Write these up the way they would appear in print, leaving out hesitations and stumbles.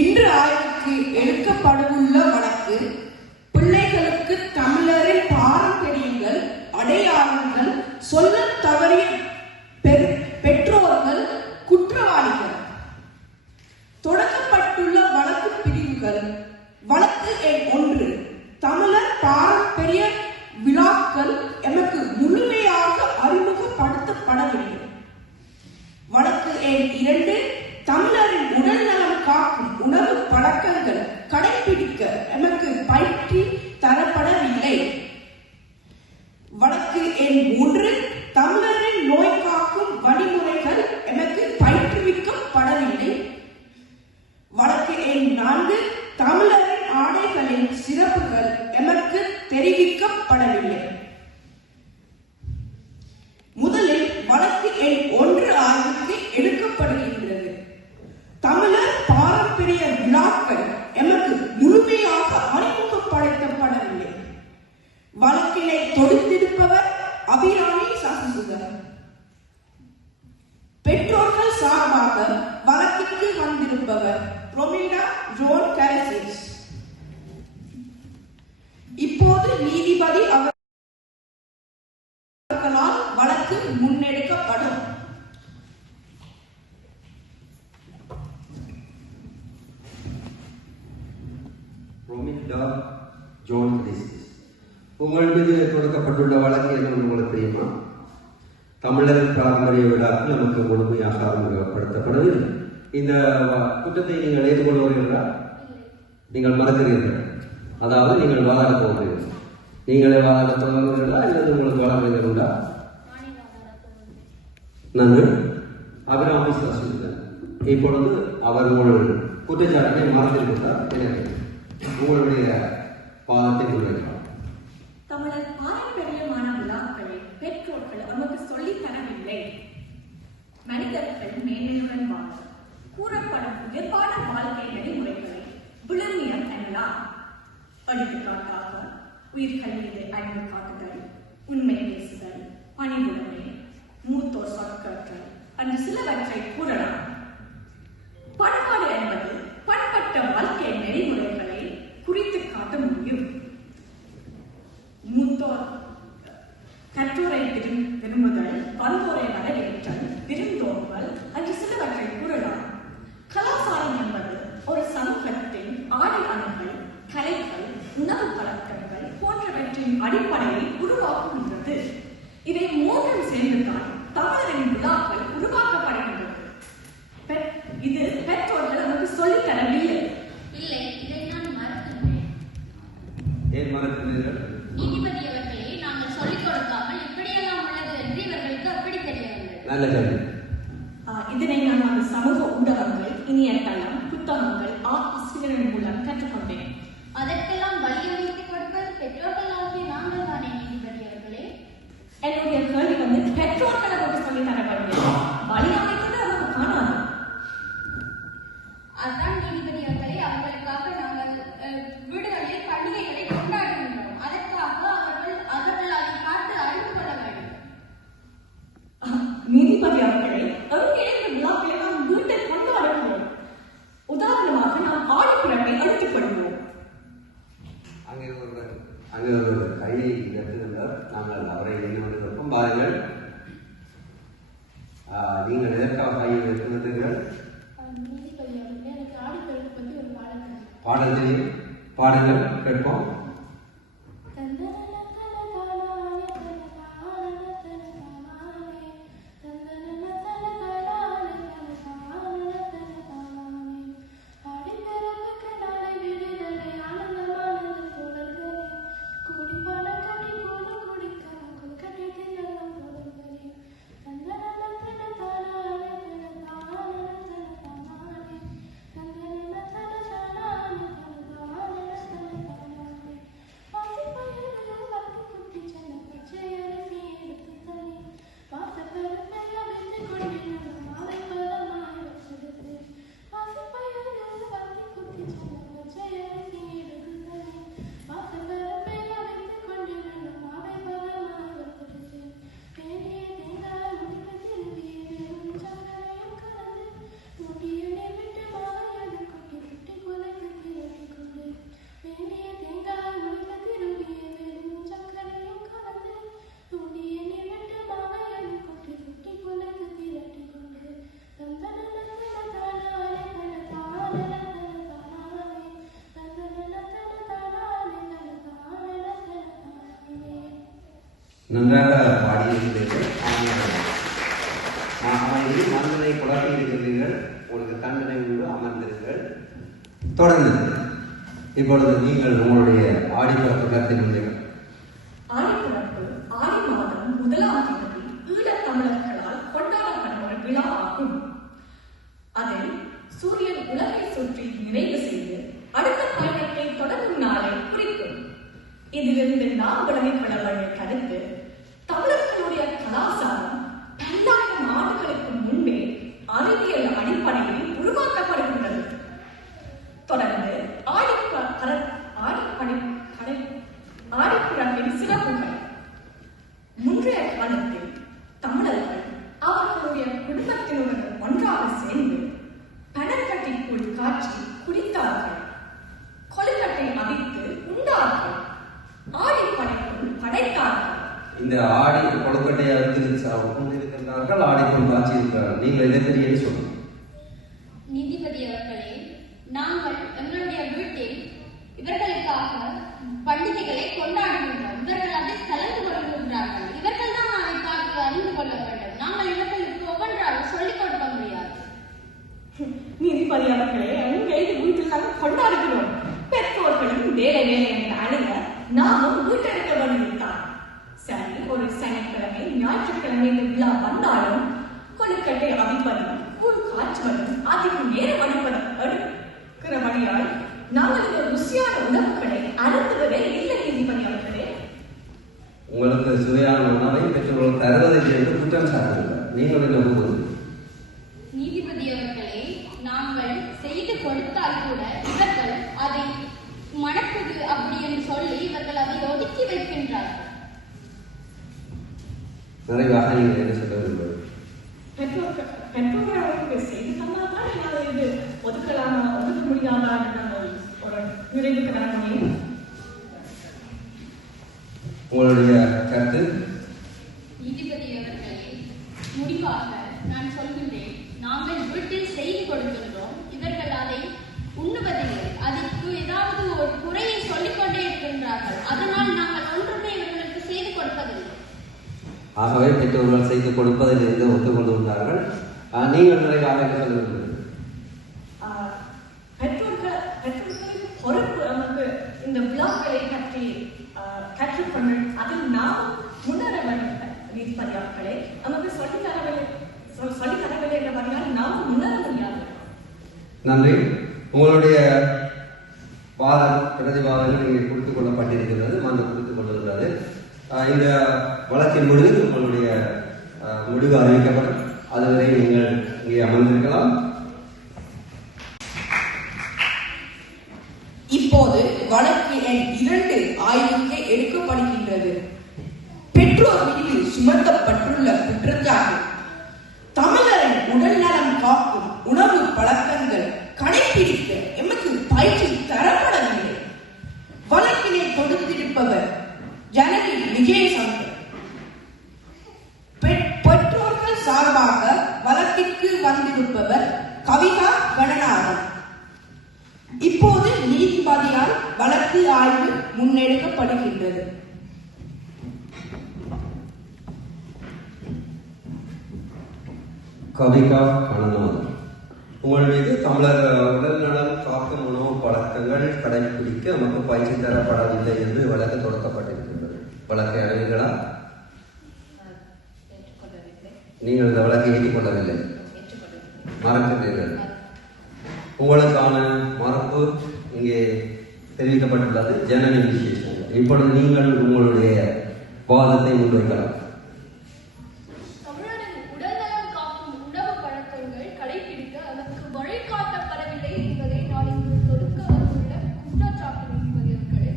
இன்று ஆய்வுக்கு எடுக்கப்படவுள்ள வழக்கு பிள்ளைகளுக்கு தமிழரின் பாரம்பரியங்கள் அடையாளங்கள் சொல்ல தவறிய பெற்றோர்கள் குற்றவாளிகள். தொடங்கப்பட்டுள்ள வழக்கு பிரிவுகள். வழக்கு எண் 1, தமிழர் பாரம்பரிய விழாக்கள் எமக்கு முழுமையாக அறிமுகப்படுத்தப்படவில்லை. வழக்கு எண் 2, தமிழரின் உடல் நலம் காக்கும் உணவு பழக்கங்கள் கடைபிடிக்க எமக்கு பயிற்சி தரப்படவில்லை. வழக்கு எண் 3, தமிழரின் நோய் காக்கும் வழிமுறைகள் எமக்கு பயிற்றுவிக்கப்படவில்லை. வழக்கு எண் 4, தமிழரின் ஆடைகளின் சிறப்புகள் எமக்கு தெரிவிக்கப்படவில்லை. முதலில் வழக்கு எண் 1 ஆய்வுக்கு எடுக்கப்படுகின்றது. தமிழர் பாரம்பரிய விழாக்கள் எமக்கு முழுமையாக அறிமுகப்படுத்தப்படவில்லை. வழக்கினை தொடுத்திருப்பவர் அபிராமி சசிசுதன். பெற்றோர்கள் சார்பாக வழக்கிற்கு வந்திருப்பவர் ரொமினா ஜோன் கரசிஸ். இப்போது நீதிபதி அவர்களால் வழக்கு முன்னெடுக்கப்படும். ரொமினா ஜோன் கரசிஸ், உங்கள் மீது தொடக்கப்பட்டுள்ள வழக்கு என்று உங்களுக்கு தெரியுமா? தமிழர் பாரம்பரிய விழாக்கள் நமக்கு முழுமையாக அறிமுகப்படுத்தப்படவில்லை. இந்த குற்றத்தை நீங்கள் ஏற்றுக்கொள்வீர்களா? நீங்கள் மறுக்கிறீர்கள். அதாவது நீங்கள் வாதாட போகிறீர்கள். நீங்களே வாதாட தொடங்குவீர்களா அல்லது உங்களுக்கு வழங்குவீர்கள் உண்டா? நான் அபிராமி சசிசுதன். இப்பொழுது அவர் உங்கள் குற்றச்சாட்டை மறந்துவிட்டார். எனவே உங்களுடைய வாதத்தை முன்வைக்கலாம். தமிழர் பாரம்பரியமான விழாக்களை பெற்றோர்கள் நமக்கு சொல்லித் தரவில்லை. மனிதர்கள் மேன்மையுடன் வாழ கூறப்படும் உயர்வான வாழ்க்கை நெறிமுறைகளை விழுமியம் எனலாம். எடுத்துக்காட்டாக உயிர்கள் மீது அன்பு காட்டுதல், உண்மை பேசுதல், பணிவுடைமை, மூத்தோர் சொற்கள் என்று சிலவற்றை கூறலாம். பண்பாடு என்பது பண்பட்ட வாழ்க்கை நெறிமுறைகளை குறித்து காட்ட முடியும். மூத்தோர் கற்றோரை விரும்புதல், வந்தோரை வரவேற்றல், விருந்தோம்பல் என்று சிலவற்றை கூறலாம். கலாச்சாரம் என்பது ஒரு சமூகத்தின் ஆடை அணுகள், கலைகள், உணவு பழக்கங்கள் போன்றவற்றின் அடிப்படையில் உருவாக்குகின்றது. இதை மூன்றும் சேர்ந்துதான் தமிழரின் விழாக்கள் உருவாக்கப்படுகின்றது. இது பெற்றோர்கள் நமக்கு சொல்லித் தரவில்லை. இல்லை, இதை நான் மறக்கின்றேன். ஏன் மறக்கிறீர்கள்? நீதிபதி அவர்களே, நாங்கள் சொல்லிக் கொடுக்காமல் இப்படியெல்லாம் உள்ளது என்று இவர்களுக்கு அப்படி தெரியவில்லை. நல்ல கேள்வி. இதனை நான் அந்த சமூக ஊடகங்கள், இணையதளம், புத்தகங்கள், ஆசிரியர்கள் மூலம் கற்றுக்கொண்டேன். அதற்கெல்லாம் வழியமைத்து கொடுப்பது பெற்றோர்கள் ஆகிய நாங்கள் தானே நீதிபதி அவர்களே? என்னுடைய கேள்வி பெற்றோர்களை போட்டு சொல்லி தரவில்லை. வழியமைத்தது நமக்கு காணாது. அதான் நீதிபதி அவர்களே, அவர்களுக்காக நாங்கள் வீடுகளில் பண்டிகைகளை கொண்டாடுகின்றோம். அதற்காக அவர்கள் அதை பார்த்து அறிந்து கொள்ள வேண்டும். நீதிபதி அவர்களே, இந்த விழாக்களை நாம் வீட்டில் கொண்டாடுகிறோம். உதாரணமாக நாம் ஆடிப்பிறப்பை எடுத்துக் கொள்வோம். அங்கே ஒரு கையை எடுத்திருந்தார். நாங்கள் அவரை எண்ணுவதற்கும் பாருங்கள். நீங்கள் எதற்காக கையை எடுத்துவீர்கள்? பாடல் தெரியும், பாடங்கள் கேட்போம். நன்றாக பாடியிருக்கிறீர்கள். அமைதி மனதை குழப்பி இருக்கிறீர்கள். உங்களுக்கு தண்டனை உண்டு, அமர்ந்திருங்கள். தொடர்ந்து இப்பொழுது நீங்கள் உங்களுடைய ஆடிப்பரப்பு நடத்தினீர்கள். ஆடிப்பிறப்பு ஆடி மாதம் 1ஆம் தேதி ஈழத் தமிழர்களால் கொண்டாடப்படும் ஒரு விழா ஆகும். அதில் சூரியன் உலகை சுற்றி நிறைவு செய்து அடுத்த பயணத்தை தொடங்கும் நாளை குறிக்கும். இதிலிருந்து நாம் விளங்கிக் கொள்ள வேண்டிய கருத்து, தமிழர்களுடைய கலாச்சாரம் பல்லாயிரம் ஆண்டுகளுக்கு முன்பே அறிவியல் அடிப்படையில் உருவாக்கப்படுகின்றது. தொடர்ந்து ஆடிப்பிறப்பின் சிறப்புகள். முன்றைய காலத்தில் தமிழர்கள் அவர்களுடைய குடும்பத்தினுடன் ஒன்றாக சேர்ந்து பனக்கட்டிக்குள் காய்ச்சி குடித்தார்கள், கொழுக்கட்டை அவித்து உண்டார்கள், ஆடிப்படைக்குள் படைத்தார்கள். இந்த ஆடி கொழுக்கட்டையை கொண்டிருக்கின்றார்கள், ஆடிக்குள் காட்சி இருக்கிறார்கள். நீங்கள் எதை தெரிய சொல்லுங்கள். நீதிபதி அவர்களே, நாங்கள் எங்களுடைய வீட்டில் இவர்களுக்காக பண்டிகைகளை கொண்டாடுகின்றோம். இவர்கள் அதில் கலந்து கொள்கின்றார்கள். இவர்கள் தான் அதை பார்த்து அறிந்து கொள்ள வேண்டும். நாங்கள் இவர்களுக்கு ஒவ்வொன்றாக சொல்லிக் கொடுக்க முடியாது. நீதிபதி அவர்களே, உங்கள் வீட்டில் நாங்கள் கொண்டாடுகிறோம். பெற்றோர்களும் வேலை என்று அழுக நாமும் வீட்டெடுக்க வேண்டியிருந்தான். சரி, ஒரு சனிக்கிழமை ஞாயிற்றுக்கிழமை இந்த விழா வந்தாலும் கொழுக்கட்டை அவிப்பதும் கூழ் காய்ச்சுவதும் அதிகம் நேரம் எடுக்கிறபடியால் நாங்கள் இந்த ருசியான உணவுகளை அருந்துவதே இல்லை. நீதிபதி அவர்களே, உங்களுக்கு சுவையான உணவை பெற்றோர்கள் தருவதில்லை என்று குற்றம் சாட்டுகிறார். நீங்கள் என்ன கூறுவது? நீதிபதி அவர்களே, நாங்கள் செய்து கொடுத்தால் கூட இவர்கள் அதை மணக்குது அப்படி என்று சொல்லி இவர்கள் அதை ஒதுக்கி வைக்கின்றார்கள். நிறைவாக நீங்கள் என்ன சொல்ல விரும்புவது? பெற்றோர்கள் அவர்களுக்கு செய்து தந்தால் தான் என்னால் இது ஒதுக்கலாமா ஒதுக்க முடியாதா என்று நாங்கள் ஒரு நிறைவுக்கு நடக்கணும். உங்களுடைய கருத்து? நீதிபதி அவர்களே, முடிவாக நான் சொல்கின்றேன், நாங்கள் வீட்டில் செய்து கொடுக்கின்றோம். இவர்கள் அதை உண்ணுவதில்லை. அதற்கு ஏதாவது ஒரு குறையை சொல்லிக்கொண்டே இருக்கின்றார்கள். அதனால் நாங்கள் ஒன்றுமே இவர்களுக்கு செய்து கொடுப்பதில்லை. ஆகவே பெற்றோர்கள் செய்து கொடுப்பதில் இருந்து ஒத்துக்கொண்டு வந்தார்கள். நீங்கள் நிறைவாக என்ன சொல்ல விரும்புவது? பெற்றோர்களின் பொறுப்பு நமக்கு இந்த விழாக்களை பற்றி கற்றுக்கொண்டு அதில் நாம் முன்னேற வேண்டும். நீதிபதி அவர்களே, நமக்கு சொல்லித்தரவில்லை என்ற வகையால் நாம் முன்னேற முடியாது. நன்றி. உங்களுடைய வாத பிரதிவாதங்கள் இங்கே கொடுத்துக் கொள்ளப்பட்டிருக்கிறது, மன்று கொடுத்துக் கொள்ளுகிறது. இந்த வழக்கின் முடிவில் உங்களுடைய முடிவு அறிவிக்கப்படும். அதுவரை நீங்கள் இங்கே அமர்ந்திருக்கலாம். இப்போது வழக்கு எண் 2 ஆய்வுக்கு எடுக்கப்படுகின்றது. பெற்றோர் மீது சுமத்தப்பட்டுள்ள குற்றச்சாட்டு, தமிழரின் உடல் நலம் காக்கும் உணவு பழக்கங்கள் கடைபிடிக்க எமக்கு பயிற்சி தரப்படவில்லை. வழக்கினை தொடுத்திருப்பவர் ஜனனி விஜயசங்கர். பெற்றோர்கள் சார்பாக வழக்கிற்கு வந்திருப்பவர் கவிதா கணநாதன். இப்போது நீதிபதியால் வழக்கு ஆய்வு முன்னெடுக்கப்படுகின்றது. கவிதா கணநாதன், உங்கள் மீது தமிழர் உடல்நலம் காக்கும் உணவு பழக்கங்கள் கடைபிடிக்க நமக்கு பயிற்சி தரப்படவில்லை என்று வழக்கு தொடக்கப்பட்டிருக்கின்றது. வழக்கை அறிவீர்களா? நீங்கள் இந்த வழக்கை ஏற்றுக்கொள்ளவில்லை, மறக்கின்றீர்கள். உங்களுக்கான மறுப்பு இங்கே தெரிவிக்கப்பட்டுள்ளது. ஜனனி விசேஷம். இப்பொழுது நீங்கள் உங்களுடைய வாதத்தை முன்வைக்கலாம். தமிழரின் உடல்நலம் காக்கும் உணவு பழக்கங்கள் கடைபிடிக்க அதற்கு வழிகாட்டப்படவில்லை என்பதை நான் இங்கு தொடுக்க வந்துள்ள குற்றச்சாட்டு. நீதிபதி அவர்களே,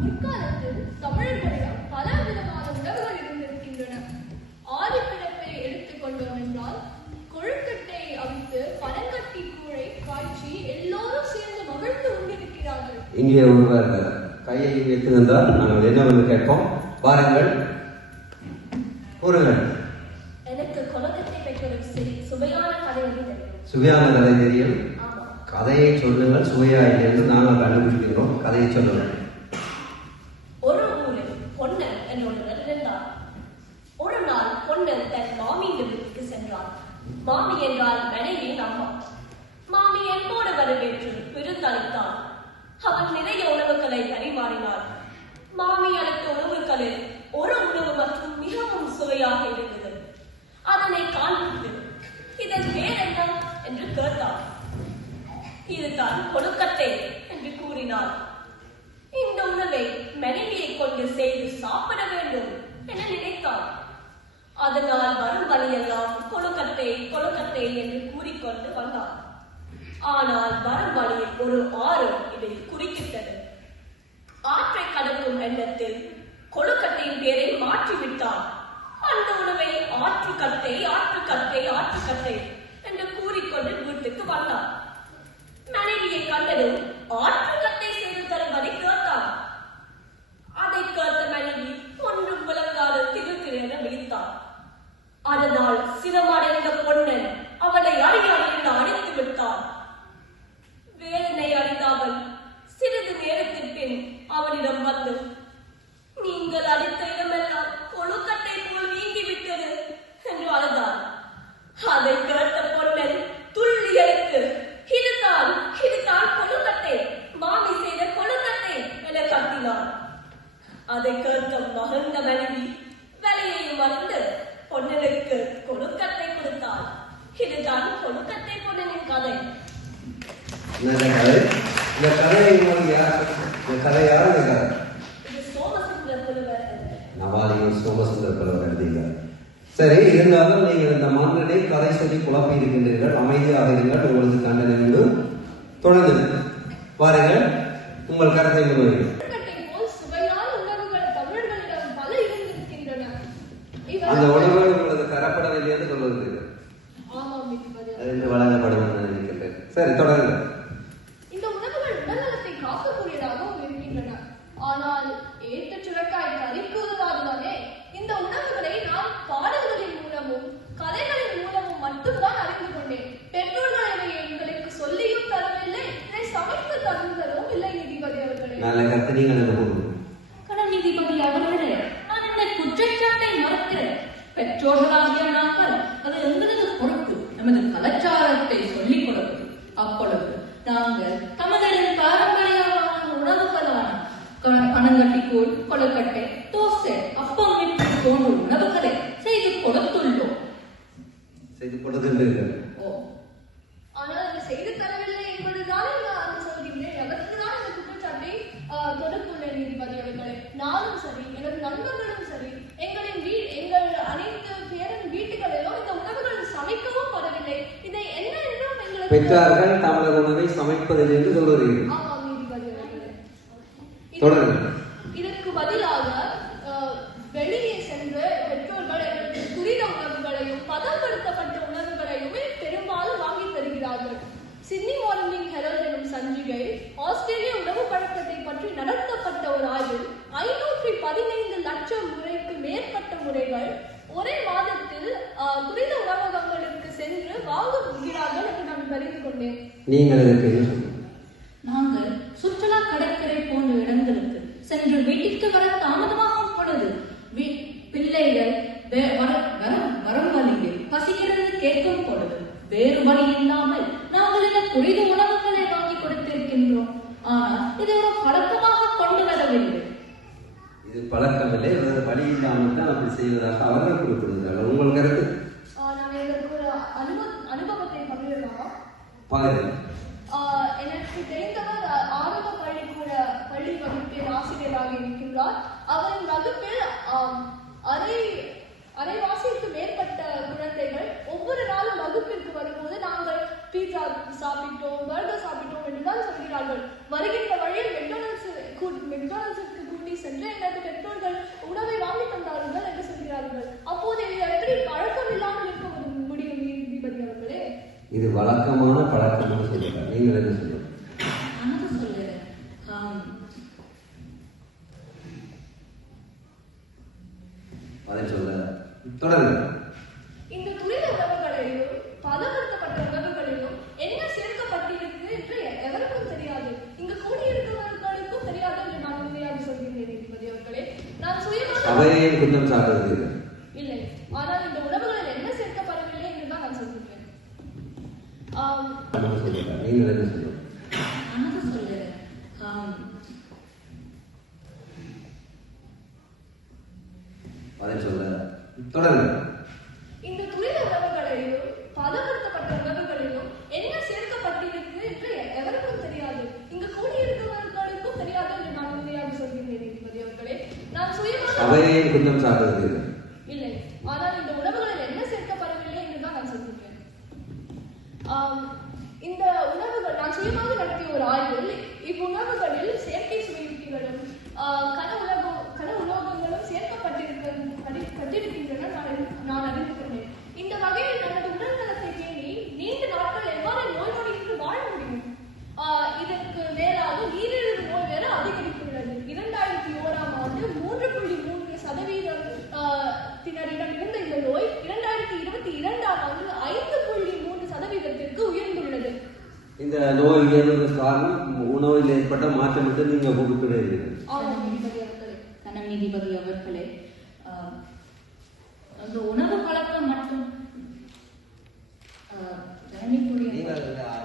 முற்காலத்தில் தமிழர்களிடம் பல விதமான உணவுகள் இருந்திருக்கின்றன. ஆதிப்பிறப்பை எடுத்துக்கொண்டோம் என்றால் கொழுக்கட்டை அவித்து பனங்கட்டி கூழை காய்ச்சி எல்லோரும் சேர்ந்து மகிழ்ந்து கொண்டிருக்கிறார்கள். இங்கே ஒருவர் கையை வைத்திருந்தால் நாங்கள் என்னவென்று கேட்போம். வாருங்கள், கூறுங்கள். எனக்கு கொழுக்கட்டை பெற்ற ஒரு சுவையான கதை தெரியும். சுவையான கதை தெரியும். கதையை சொல்லுங்கள். சுவையா இல்லை என்று நாங்கள் கண்டுபிடிக்கிறோம். கதையை சொல்லுங்கள். ஒரு ஊரில் பொன்னன் என்ற ஒருவர் மாமி என்றால் மனைவியின் அம்மா. மாமி என்போடு வரவேற்று விருந்தளித்தாள். அவள் நிறைய உணவுகளை பரிமாறினாள். மாமி அளித்த உணவுகளில் ஒரு உணவு மற்றும் மிகவும் சுவையாக இருந்தது. அதனை காண்பித்து இதன் பேர் என்ன என்று கேட்டாள். இதுதான் கொழுக்கட்டை என்று கூறினாள். இந்த உணவை மனைவியை கொண்டு செய்து சாப்பிட வேண்டும் என நினைத்தாள். அதனால் வரும் வழியெல்லாம் கொழுக்கட்டை கொழுக்கட்டை என்று கூறிக்கொண்டு வந்தாள். ஆனால் வரும் வழியில் ஒரு ஆறு இதை குறுக்கிட்டது. ஆற்றை கடக்கும் எண்ணத்தில் கொழுக்கட்டையின் பேரை மாற்றிவிட்டாள். அந்த உணவை ஆற்றுக்கட்டை ஆற்றுக்கட்டை ஆற்றுக்கட்டை என்று கூறிக்கொண்டு வீட்டுக்கு வந்தாள். மனைவியை கண்டதும் ஆற்றுக்கட்டை செய்து தருவதை கேட்டாள். அதை கேட்ட மனைவி ஒன்றும் விளங்காது திரு விழித்தாள். அதனால் சிரமடைந்த பொன்னன் அவளை அறியாமல் அழைத்து விட்டாள். வேதனை அறிந்தாமல் சிறிது நேரத்தின் பின் அவனிடம் வந்து, நீங்கள் அடித்த இடமெல்லாம் கொழுக்கட்டை போல் நீங்கிவிட்டது என்று அழுதாள். அதை கேட்ட பொன்னன் துள்ளி அடித்து, இதுதான் கொழுக்கட்டை, மாமி செய்த கொழுக்கட்டை என கத்தினான். அதை கேட்ட மகந்த மனைவி வேலையையும் மறந்து பொன்னனுக்கு கொழுக்கட்டை கொடுத்தாள். இதுதான் கொழுக்கட்டை பொன்னனின் கதை. இந்த கதை இது சோமசுந்தர புலவர். நவாலியும் சோமசுந்தர புலவர் எழுதினார். சரி, இருந்தாலும் நீங்கள் இந்த மன்னனை கதை சொல்லி குழப்பி இருக்கின்றீர்கள். அமைதியாக இருங்கள். உங்களுக்கு கண்டன வேண்டும். தொடர்ந்து வாருங்கள், உங்கள் கருத்தை முன்வைங்கள். அந்த உணவுகள் உங்களுக்கு தரப்படவில்லை என்று சொல்லுகிறீர்கள். அது என்று வழங்கப்படும் என்று நினைக்கின்றேன். சரி, தொடர்ந்து. இந்த உணவுகள் உடல்நலத்தை காக்கக்கூடியதாகவும் இருக்கின்றன. ஆனால் ஏற்ற சுரக்காய் கறிக்கு உதவாதுதானே. இந்த உணவுகளை நான் பாடல்களின் மூலமும் கதைகளின் மூலமும் மட்டும்தான் அறிந்து கொண்டேன். பெற்றோர்கள் எங்களுக்கு சொல்லியும் தரவில்லை, இதை சமைத்து தருவதும் இல்லை. நீதிபதி அவர்களே, நல்ல கருத்து நீங்கள் அனுபவம். நீதிபதி அவர்களே, நான் இந்த குற்றச்சாட்டை மறுக்கிறேன். பெற்றோர்களாகிய நாங்கள் அது எங்களது பொறுப்பு, நமது கலாச்சாரத்தை சொல்லிக் கொடுப்பது. அப்பொழுது நாங்கள் தமிழரின் பாரம்பரியமான உணவுகளான பனங்கட்டிக்கூழ், கொழுக்கட்டை, தோசை, அப்பம் போன்ற உணவுகளை செய்து கொடுத்துள்ளோம். செய்து கொடுக்கின்றீர்கள். ஆனால் அது செய்து தரவில்லை என்பதுதான் நான் சொல்கின்றேன். அதற்குதான் இந்த குற்றச்சாட்டை தொடுத்துள்ளேன். நீதிபதி அவர்களே, நானும் சரி, எனது நண்பர்களும் சரி, எங்கள் அனைத்து பேரின் வீட்டுகளிலும் இந்த உணவுகள் சமைக்கவும் படவில்லை. இதை என்ன என்றும் எங்களுக்கு பெற்றார்கள் தமிழர் உணவை சமைப்பதில் என்று சொல்கிறீர்கள். ஆமாம் நீதிபதி அவர்களே. தொடர்ந்து. இதற்கு பதிலாக வெளியே சென்று பெற்றோர்கள் எங்களுக்கு துரித உணவுகளையும் பதப்படுத்தப்பட்ட உணவுகளையுமே பெரும்பாலும் வாங்கி தருகிறார்கள். சிட்னி மார்னிங் ஹெரல்ட் எனும் சஞ்சிகை ஆஸ்திரேலிய உணவு பழக்கத்தை பற்றி நடத்தப்பட்ட ஒரு ஆய்வில் 515 லட்சம் முறைக்கு மேற்பட்ட முறைகள் ஒரே மாதத்தில் துரித உணவகங்களுக்கு சென்று வாங்குகிறார்கள் என்று நான் தெரிந்து கொண்டேன். நீங்கள் நாங்கள் சுற்றுலா கடற்கரை போன்ற இடங்களுக்கு சென்று வீட்டிற்கு வர தாமதமாகும் பொழுது பிள்ளைகள் வரும் வழியில் பசிக்கிறது கேட்கும் பொழுது வேறு வழி இல்லாமல் நாங்கள் இந்த துரித உணவுகளை வாங்கி கொடுத்திருக்கின்றோம். ஆனால் இதை ஒரு பழக்கமாக கொண்டு வரவில்லை. இது பழக்கமில்லை, வேறு வழி இல்லாமல் தான் அப்படி செய்வதாக அவர்கள் குறிப்பிடுகிறார்கள். உங்கள் கருத்து? நான் எங்களுக்கு ஒரு அனுபவத்தை பகிரலாம். பகிர். எனக்கு தெரிந்தவர் ஆரம்ப பள்ளி வகுப்பில் ஆசிரியராக இருக்கின்றார். அவரின் வகுப்பில் அரைவாசிக்கு மேற்பட்ட குழந்தைகள் ஒவ்வொரு நாளும் வகுப்பிற்கு வரும்போது நாங்கள் பீட்சா சாப்பிட்டோம், பர்கர் சாப்பிட்டோம் என்றுதான் சொல்கிறார்கள். வருகின்ற வழியில் மெக்டானல்ட்ஸுக்கு கூட்டி சென்று எங்களுக்கு பெற்றோர்கள் உணவை வாங்கி தந்தார்கள் என்று சொல்கிறார்கள். அப்போது இது எப்படி பழக்கம் இல்லாமல் இருக்க முடியும் நீதிபதி அவர்களே? இது வழக்கமான பழக்கம் சொல்லுங்கள். நீங்கள் என்ன சொல்லுங்கள்? அதை சொல்ல தொடர்ந்து. இந்த துரித உணவுகளையும் பதப்படுத்தப்பட்ட உணவுகளிலும் என்ன சேர்க்கப்பட்டிருக்கு என்று எவருக்கும் தெரியாது. இங்கு கூடியிருக்கிறவர்களுக்கும் தெரியாது என்று நான் உண்மையாக சொல்கிறேன் நீதிபதி அவர்களே. நான் சுயமாக குற்றம் சாட்டுவது இல்லை, ஆனால் இந்த உணவுகளில் என்ன சேர்க்கப்படவில்லை என்றுதான் நான் சொல்கிறேன். நீங்கள் என்ன சொல்லுங்க? பதில் சொல்ல தொடர்ந்து. இந்த துரித உணவுகளிலும் பதப்படுத்தப்பட்ட உணவுகளிலும் என்ன சேர்க்கப்பட்டிருக்கு என்று எவருக்கும் தெரியாது. இங்கு கூடியிருக்கிறவர்களுக்கும் தெரியாது என்று நான் உண்மையாக சொல்கிறேன் நீதிபதி அவர்களே. நான் சுயமாக அவையை குற்றம் சாட்டுவது இல்லை, ஆனால் இந்த உணவுகளில் என்ன சேர்க்கப்படவில்லை என்றுதான் நான் சொல்கிறேன். இந்த உணவுகள் நான் சுயமாக நடத்திய ஒரு ஆய்வில் இவ்வுணவுகளில் செயற்கை சுவையூட்டிகளும் கன உலோகங்களும் சேர்க்கப்பட்டிருக்கின்றன நான் அறிந்திருக்கிறேன். இந்த வகையில் நமது உடல் நலத்தை பேணி நீண்ட நாட்கள் எவ்வாறு நோய் நொடியின்றி வாழ முடியும்? இதற்கு மேலாக நீரிழிவு நோய் வேற அதிகரித்துள்ளது. 2001ஆம் ஆண்டு 3.3% இருந்த இந்த நோய் 2022ஆம் ஆண்டு 5.3%க்கு உயர்ந்துள்ளது. இந்த நோய் உயர்ந்தது காரணம் உணவில் ஏற்பட்ட மாற்றம் என்று நீங்க குறிப்பிடுகிறீர்கள். நீதிபதி அவர்களே, அந்த உணவு பழக்கம் மட்டும்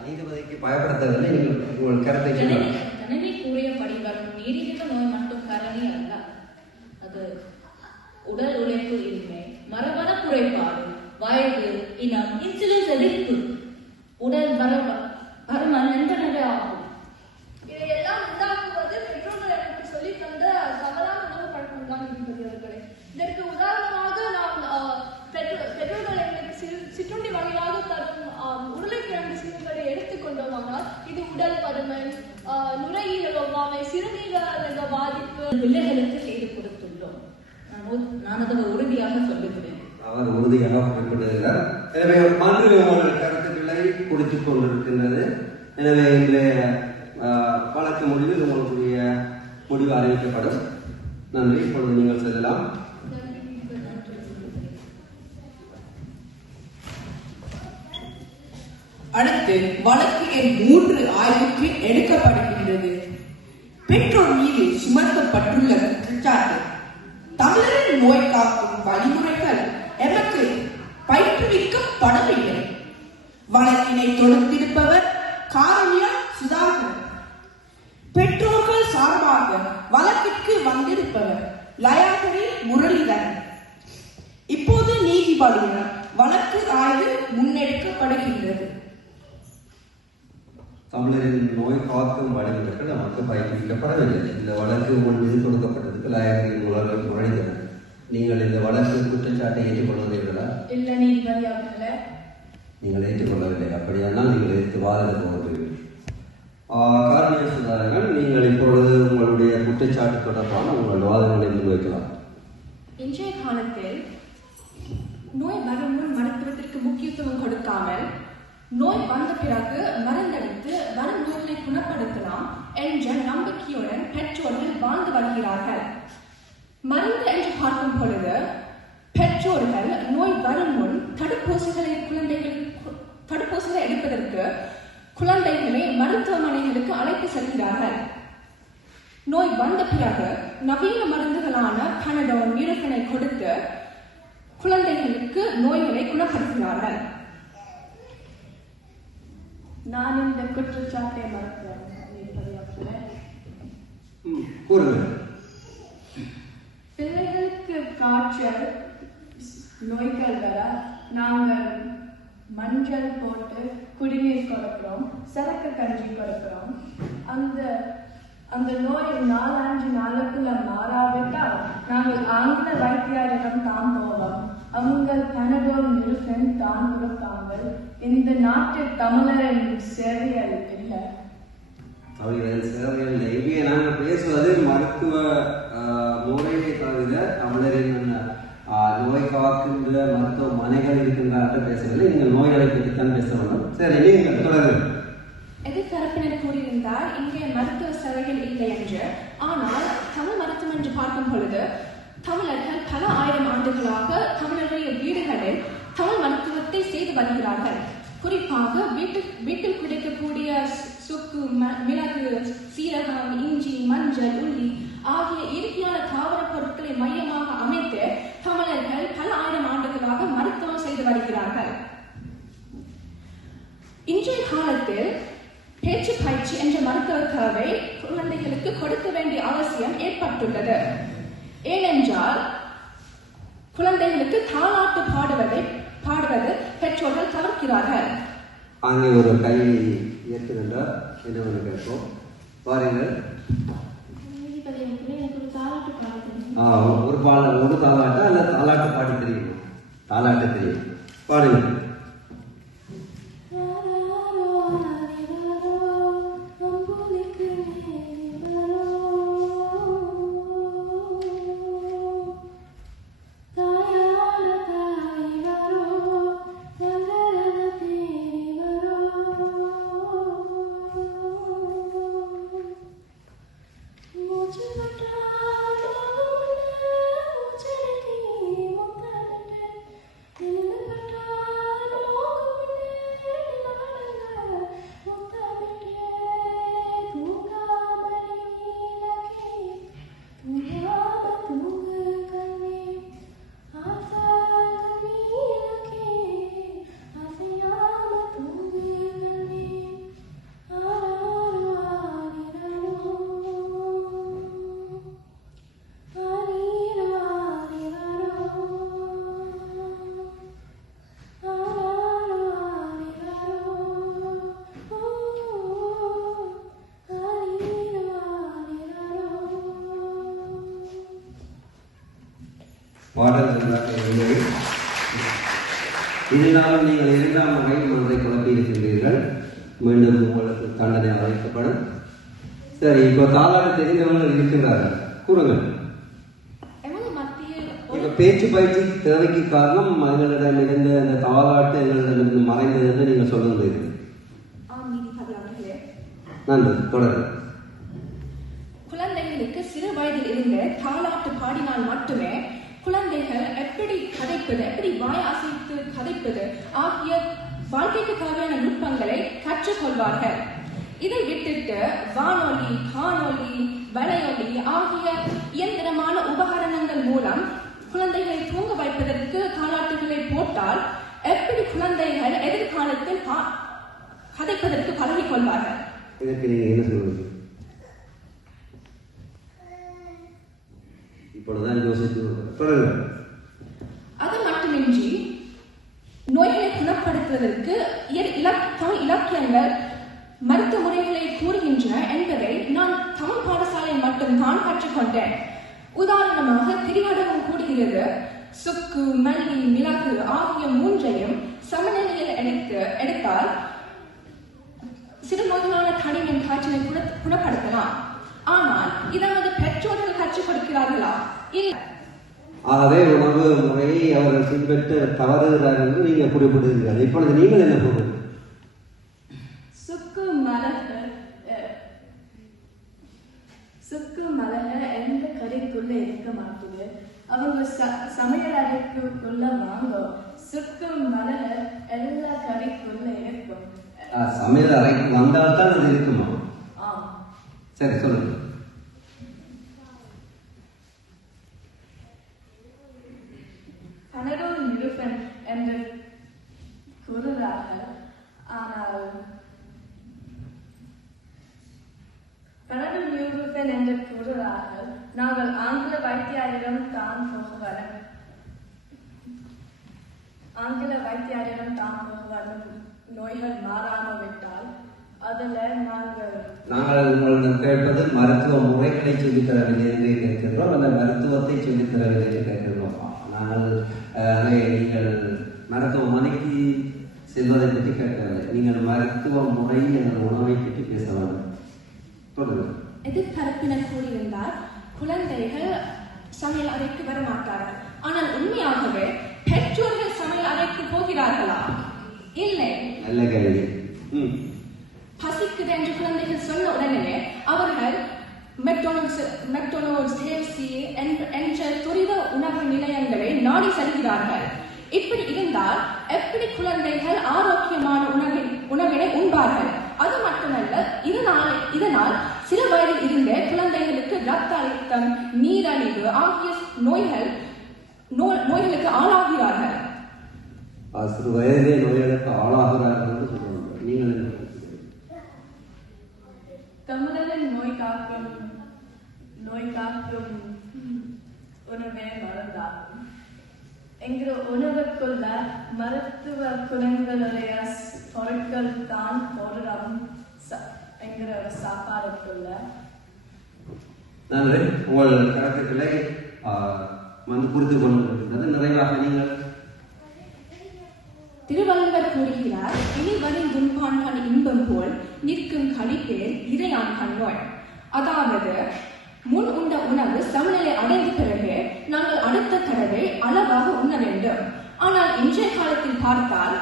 நீதிபதிக்கு பயப்படுத்தவில்லை. நீங்கள் உங்கள் கருத்தை கணனி கூறியபடி வரும் நீரிழிவு நோய் மட்டும் காரணி அல்ல. அது உடல் உழைப்பு இன்மை, மரபணு குறைபாடு, வயது, இனம், இன்சுலின் எதிர்ப்பு, உடல் பருமன் என்பன ஆகும். இதையெல்லாம் உண்டாக்குவது பெற்றோர்கள் எனக்கு சொல்லி தந்த தவறான உணவு பழக்கம் தான் நீதிபதி அவர்களே. இதற்கு உதாரணமாக நாம் பெற்றோர்கள் எங்களுக்கு சிற்றுண்டி வகையாக தரும் உருளைக்கிழங்கு சீர்களை எடுத்துக்கொண்டோமானால் இது உடல் பருமன், நுரையீரல் ஒவ்வாமை, சிறுநீரக பாதிப்பு பிள்ளைகளுக்கு செய்து கொடுத்துள்ளோம். நான் அதை உறுதியாக சொல்லுகிறேன். அவர் உறுதியாக குறிப்பிடுகிறார். எனவே மன்று உங்கள் கருத்துக்களை குறித்துக் கொண்டிருக்கின்றது. எனவே இன்றைய வழக்கு முடிவில் உங்களுடைய முடிவு அறிவிக்கப்படும். நன்றி. இப்பொழுது நீங்கள் செல்லலாம். அடுத்து வழக்கு எண் 3 ஆய்வுக்கு எடுக்கப்படுகின்றது. பெற்றோர் மீது சுமத்தப்பட்டுள்ள குற்றச்சாட்டு தமிழரின் நோய் காக்கும் வழிமுறைகள் எமக்கு பயிற்றுவிக்கப்படவில்லை. வழக்கினை தொடுத்திருப்பவர் காரணியா சுதாகர். பெற்றோர்கள் சார்பாக வழக்கிற்கு வந்திருப்பவர் லயாகரி முரளிதரன். இப்போது நீதிபதியினர் வழக்கு ஆய்வு முன்னெடுக்கப்படுகின்றது. தமிழரின் நோய் காக்கும் வழிமுறைகள் நமக்கு பயிற்றுவிக்கப்படவில்லை. இந்த வழக்கு உங்கள் மீது கொடுக்கப்பட்டதுக்கு லயாகரி முரளிதரன். நீங்கள் இந்த வழக்கு குற்றச்சாட்டை ஏற்றுக்கொள்வீர்களா? இல்லை நீதிபதி அவர்களே. நீங்கள் ஏற்றுக்கொள்ளவில்லை. அப்படியானால் நீங்கள் எடுத்து வாதிட போகிறீர்கள். காரணிய சுதாகரன், நீங்கள் இப்பொழுது உங்களுடைய குற்றச்சாட்டு தொடர்பான உங்கள் வாதங்களை முன்வைக்கலாம். இன்றைய காலத்தில் நோய் வரும் முன் மருத்துவத்திற்கு முக்கியத்துவம் கொடுக்காமல் நோய் வந்த பிறகு மருந்தளித்து வரும் நோய்களை குணப்படுத்தலாம் என்ற நம்பிக்கையுடன் பெற்றோர்கள் வாழ்ந்து வருகிறார்கள். மருந்து என்று பார்க்கும் பொழுது பெற்றோர்கள் நோய் வரும் முன் தடுப்பூசிகளை எடுப்பதற்கு குழந்தைகளை மருத்துவமனைகளுக்கு அழைத்து செல்கிறார்கள். நோய் வந்த பிறகு நவீன மருந்துகளான பனடோல், நியூரோஃபனை கொடுத்து குழந்தைகளுக்கு நோய்களை குணப்படுத்துகிறார்கள். நான் இந்த குற்றச்சாட்டை மறுக்கிறேன். பிள்ளைகளுக்கு காய்ச்சல் நோய்கள் வர நாங்கள் மஞ்சள் போட்டு குடிநீர் கொடுக்கிறோம், சரக்கு கஞ்சி கொடுக்கிறோம். அந்த நோய் 4-5 நாளுக்குள்ள மாறாவிட்டால் நாங்கள் ஆங்கில வைத்தியரிடம் தான் போவோம். அவங்க பனடோல், நியூரோஃபன் தான் கொடுப்பாங்க. இந்த நாட்டு தமிழரின் சேவைகள் இல்லை. தமிழரின் சேவைகள் இல்லை. இங்கே நாங்கள் பேசுவது மருத்துவ முறையை தவிர தமிழரின் நோய் காக்கின்ற மருத்துவமனைகள் இருக்கின்ற பேசவில்லை. நீங்கள் நோய்களை பற்றித்தான் பேச வேண்டும். சரி, நீங்கள் தொடர்ந்து. எதிர்த்தரப்பினர் கூறியிருந்தார் இங்கே மருத்துவ சேவைகள் இல்லை என்று. ஆனால் தமிழ் மருத்துவம் என்று பார்க்கும் பொழுது தமிழர்கள் பல 1000 ஆண்டுகளாக தமிழர்களுடைய வீடுகளில் தமிழ் மருத்துவத்தை செய்து வருகிறார்கள். குறிப்பாக வீட்டில் கிடைக்கக்கூடிய சுக்கு, மிளகு, சீரகம், இஞ்சி, மஞ்சள், உள்ளி ஆகிய இயற்கையான தாவர பொருட்களை மையமாக அமைத்து தமிழர்கள் பல 1000 ஆண்டுகளாக மருத்துவம் செய்து வருகிறார்கள். இன்றைய காலத்தில் பேச்சு பயிற்சி என்ற மருத்துவ தேவை குழந்தைகளுக்கு கொடுக்க வேண்டிய அவசியம் ஏற்பட்டுள்ளது. ஏனென்றால் குழந்தைகளுக்கு தாலாட்டு பாடுவது பெற்றோர்கள் தவிர்க்கிறார்கள். அங்கே ஒரு கை ஏற்றுகின்றார் என்னவென்று கேட்போம். பாருங்கள். ஒரு தாலாட்டா அல்ல தாலாட்டு பாடி தெரியுமா? தாலாட்டு தெரியும், பாடுங்கள். இதனாலும் நீங்கள் 2ஆம் வகை ஒன்றை குழப்பியிருக்கின்றீர்கள். மீண்டும் உங்களுக்கு தண்டனை அழைக்கப்படும். சரி, இப்போ தாலாட்டு தெரிந்தவர்கள் இருக்கிறார்கள், கூறுங்கள். இப்ப பேச்சு பயிற்சி தேவைக்கு காரணம் எங்களிடம் இருந்த இந்த தாலாட்டு எங்களிடமிருந்து மறைந்தது என்று நீங்கள் சொல்லுங்கள். நன்றி, தொடர். குழந்தைகளுக்கு சிறு வயதில் இருந்து தாலாட்டு பாடினால் மட்டுமே குழந்தைகள் எப்படி கதைப்பது, எப்படி வாய் அசைத்து கதைப்பது ஆகிய வாழ்க்கைக்கு தேவையான நுட்பங்களை கற்றுக்கொள்வார்கள். இதை விட்டுட்டு வானொலி, காணொலி, வலையொலி ஆகிய இயந்திரமான உபகரணங்கள் மூலம் குழந்தைகளை தூங்க வைப்பதற்கு தாலாட்டுகளை போட்டால் எப்படி குழந்தைகள் எதிர்காலத்தில் கதைப்பதற்கு பழகிக் கொள்வார்கள்? இதற்கு நீங்க என்ன சொல்லுங்க? இப்பொழுதுதான் யோசித்து அது மட்டுமின்றி நோய்களை குணப்படுத்துவதற்கு தமிழ் இலக்கியங்கள் மருத்துவ முறைகளை கூறுகின்றன என்பதை நான் தமிழ் பாடசாலையில் மட்டும்தான் கற்றுக்கொண்டேன். உதாரணமாக திரிகடகம் கூடுகிறது, சுக்கு, மல்லி, மிளகு ஆகிய 3ஐயும் சமநிலையில் எடுத்தால் சிறு நோய்களான கடினம் காய்ச்சலை குணப்படுத்தலாம். ஆனால் இதாவது பெற்றோர்கள் கற்றுக் கொடுக்கிறார்களா? இல்லை. ஆகவே உணவு முறையை அவர்கள் பின்பற்ற தவறுகிறார்கள் என்று நீங்க குறிப்பிடுகிறீர்கள். இப்பொழுது நீங்கள் என்ன சொல்றீங்க? சுக்கு மிளகு எந்த கறிக்குள்ள இருக்க மாட்டேங்குது. அவங்க சமையல் அறைக்குள்ள வாங்க, சுக்கு மிளகு எல்லா கறிக்குள்ள இருக்கும். சமையல் அறைக்கு வந்தால்தான் அது இருக்குமா? சரி, சொல்லுங்க. பனடோல் நியூரோபென் என்று கூறுகிறார்கள். ஆனால் பனடோல் நியூரோபென் என்று கூறுகிறார்கள். நாங்கள் ஆங்கில வைத்தியரிடம் தான் போக வேண்டும். நோய்கள் மாறாமல் விட்டால் அதில் நாங்கள் உங்களிடம் கேட்பது மருத்துவ முறைகளை சொல்லித்தரவில்லை என்று கேட்கின்றோம், அந்த மருத்துவத்தை சொல்லித்தரவில்லை என்று கேட்கின்றோம். நாங்கள் நீங்கள் மருத்துவமனைக்கு செல்வதை பற்றி கேட்கவில்லை, நீங்கள் மருத்துவ முறை என்ற உணவை பற்றி பேச வேண்டும். தொடர்ந்து. எதிர்த்தரப்பினர் கூறியிருந்தால் குழந்தைகள் சமையல் அறைக்கு வர மாட்டார்கள். ஆனால் உண்மையாகவே பெற்றோர்கள் சமையல் அறைக்கு போகிறார்களா? இல்லை. நல்ல கேள்வி. பசிக்குது என்று குழந்தைகள் சொன்ன உடனே அவர்கள் மெக்டொனால்ட்ஸ், KFC என்ற துரித உணவு நிலையங்களை நாடி செல்கிறார்கள். இப்படி இருந்தால் எப்படி குழந்தைகள் ஆரோக்கியமான உணவினை உண்பார்கள்? அது மட்டுமல்ல, இதனால் சில வயதில் இருந்தே குழந்தைகளுக்கு ரத்த அழுத்தம், நீரழிவு ஆகிய நோய்களுக்கு ஆளாகிறார்கள். சிறு வயதிலே நோய்களுக்கு ஆளாகிறார்கள் என்று சொல்றாங்க. நீங்கள் என்ன நினைக்கிறீர்கள்? தமிழரின் நோய் காக்கும் உணவே மருந்தாகும். என்கிற உணவுக்குள்ள மருத்துவ குணங்களுடைய பொருட்கள் தான் போடுறோம் என்கிற ஒரு சாப்பாடுக்குள்ள. நன்றி. உங்கள் கருத்துக்களை புரிந்து கொண்டிருக்கிறது. நிறைவாக நீங்கள் திருவள்ளுவர் கூறுகிறார், இனி வரும் துன்பான்கான் இன்பம் போல் நிற்கும் கழிப்பேர் இறையான் கண்ணோய். அதாவது முன் உண்ட உணவு சமநிலை அடைந்த பிறகு நாங்கள் அடுத்த தடவை அளவாக உண்ண வேண்டும். ஆனால் இன்றைய காலத்தில் பார்த்தால்